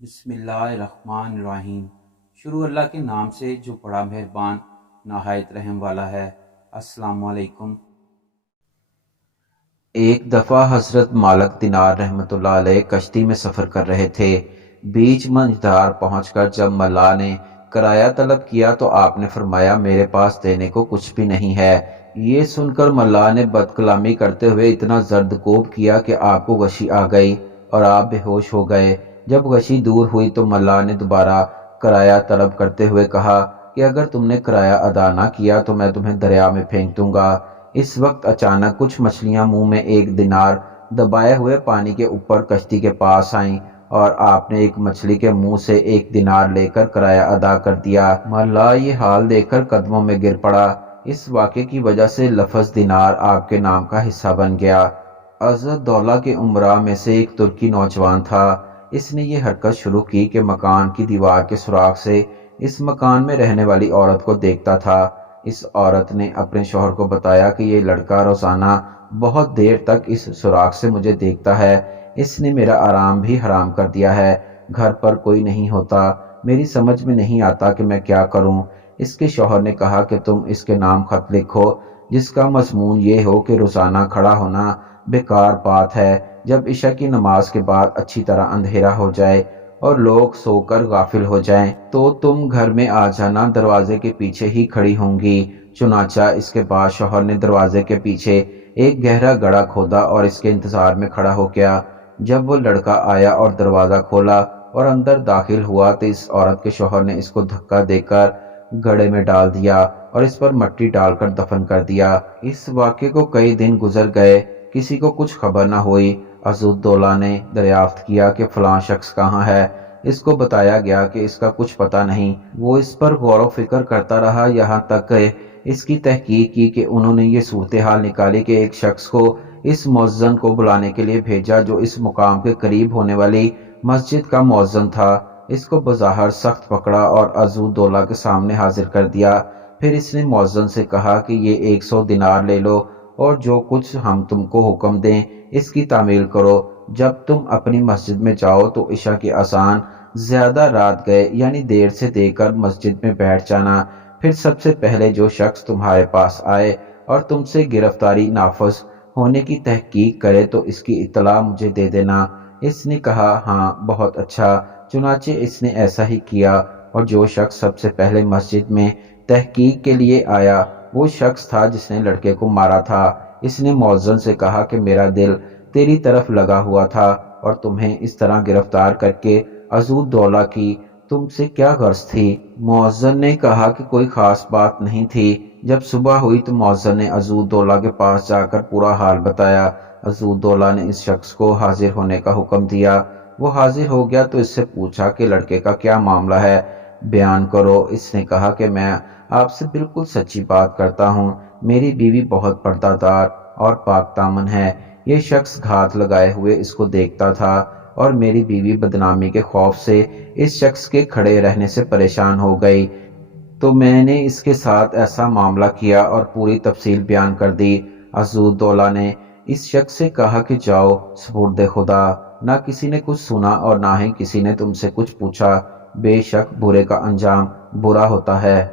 بسم اللہ الرحمن الرحیم۔ شروع اللہ کے نام سے جو بڑا مہربان نہایت رحم والا ہے۔ السلام علیکم۔ ایک دفعہ حضرت مالک دینار رحمۃ اللہ علیہ کشتی میں سفر کر رہے تھے۔ بیچ منجھدار پہنچ کر جب ملا نے کرایہ طلب کیا تو آپ نے فرمایا میرے پاس دینے کو کچھ بھی نہیں ہے۔ یہ سن کر ملا نے بد کلامی کرتے ہوئے اتنا زرد کوب کیا کہ آپ کو غشی آ گئی اور آپ بے ہوش ہو گئے۔ جب غشی دور ہوئی تو ملا نے دوبارہ کرایہ طلب کرتے ہوئے کہا کہ اگر تم نے کرایہ ادا نہ کیا تو میں تمہیں دریا میں پھینک دوں گا۔ اس وقت اچانک کچھ مچھلیاں منہ میں ایک دینار دبائے ہوئے پانی کے اوپر کشتی کے پاس آئیں اور آپ نے ایک مچھلی کے منہ سے ایک دینار لے کر کرایہ ادا کر دیا۔ ملا یہ حال دیکھ کر قدموں میں گر پڑا۔ اس واقعے کی وجہ سے لفظ دینار آپ کے نام کا حصہ بن گیا۔ عزت دولہ کے امراء میں سے ایک ترکی نوجوان تھا۔ اس نے یہ حرکت شروع کی کہ مکان کی دیوار کے سوراخ سے اس مکان میں رہنے والی عورت کو دیکھتا تھا۔ اس عورت نے اپنے شوہر کو بتایا کہ یہ لڑکا روزانہ بہت دیر تک اس سوراخ سے مجھے دیکھتا ہے۔ اس نے میرا آرام بھی حرام کر دیا ہے۔ گھر پر کوئی نہیں ہوتا، میری سمجھ میں نہیں آتا کہ میں کیا کروں۔ اس کے شوہر نے کہا کہ تم اس کے نام خط لکھو جس کا مضمون یہ ہو کہ روزانہ کھڑا ہونا بیکار بات ہے۔ جب عشاء کی نماز کے بعد اچھی طرح اندھیرا ہو جائے اور لوگ سو کر غافل ہو جائیں تو تم گھر میں آ جانا، دروازے کے پیچھے ہی کھڑی ہوں گی۔ چنانچہ اس کے بعد شوہر نے دروازے کے پیچھے ایک گہرا گڑھا کھودا اور اس کے انتظار میں کھڑا ہو گیا۔ جب وہ لڑکا آیا اور دروازہ کھولا اور اندر داخل ہوا تو اس عورت کے شوہر نے اس کو دھکا دے کر گڑھے میں ڈال دیا اور اس پر مٹی ڈال کر دفن کر دیا۔ اس واقعے کو کئی دن گزر گئے، کسی کو کچھ خبر نہ ہوئی۔ عزت دولہ نے دریافت کیا کہ فلاں شخص کہاں ہے۔ اس کو بتایا گیا کہ اس کا کچھ پتہ نہیں۔ وہ اس پر غور و فکر کرتا رہا یہاں تک کہ اس کی تحقیق کی کہ انہوں نے یہ صورتحال نکالی کہ ایک شخص کو اس مؤذن کو بلانے کے لیے بھیجا جو اس مقام کے قریب ہونے والی مسجد کا مؤذن تھا۔ اس کو بظاہر سخت پکڑا اور عزت دولہ کے سامنے حاضر کر دیا۔ پھر اس نے مؤذن سے کہا کہ یہ 100 دینار لے لو اور جو کچھ ہم تم کو حکم دیں اس کی تعمیل کرو۔ جب تم اپنی مسجد میں جاؤ تو عشاء کی اذان زیادہ رات گئے یعنی دیر سے دے کر مسجد میں بیٹھ جانا۔ پھر سب سے پہلے جو شخص تمہارے پاس آئے اور تم سے گرفتاری نافذ ہونے کی تحقیق کرے تو اس کی اطلاع مجھے دے دینا۔ اس نے کہا ہاں بہت اچھا۔ چنانچہ اس نے ایسا ہی کیا اور جو شخص سب سے پہلے مسجد میں تحقیق کے لیے آیا وہ شخص تھا جس نے لڑکے کو مارا تھا۔ اس نے مؤذن سے کہا کہ میرا دل تیری طرف لگا ہوا تھا اور تمہیں اس طرح گرفتار کر کے عزت دولہ کی تم سے کیا غرض تھی؟ مؤذن نے کہا کہ کوئی خاص بات نہیں تھی۔ جب صبح ہوئی تو مؤذن نے عزت دولہ کے پاس جا کر پورا حال بتایا۔ عزت دولہ نے اس شخص کو حاضر ہونے کا حکم دیا۔ وہ حاضر ہو گیا تو اس سے پوچھا کہ لڑکے کا کیا معاملہ ہے، بیان کرو۔ اس نے کہا کہ میں آپ سے بالکل سچی بات کرتا ہوں، میری بیوی بہت پردہ دار اور پاک دامن ہے۔ یہ شخص گھات لگائے ہوئے اس کو دیکھتا تھا اور میری بیوی بدنامی کے خوف سے اس شخص کے کھڑے رہنے سے پریشان ہو گئی تو میں نے اس کے ساتھ ایسا معاملہ کیا اور پوری تفصیل بیان کر دی۔ عزت دولہ نے اس شخص سے کہا کہ جاؤ سپرد خدا، نہ کسی نے کچھ سنا اور نہ ہی کسی نے تم سے کچھ پوچھا، بے شک برے کا انجام برا ہوتا ہے۔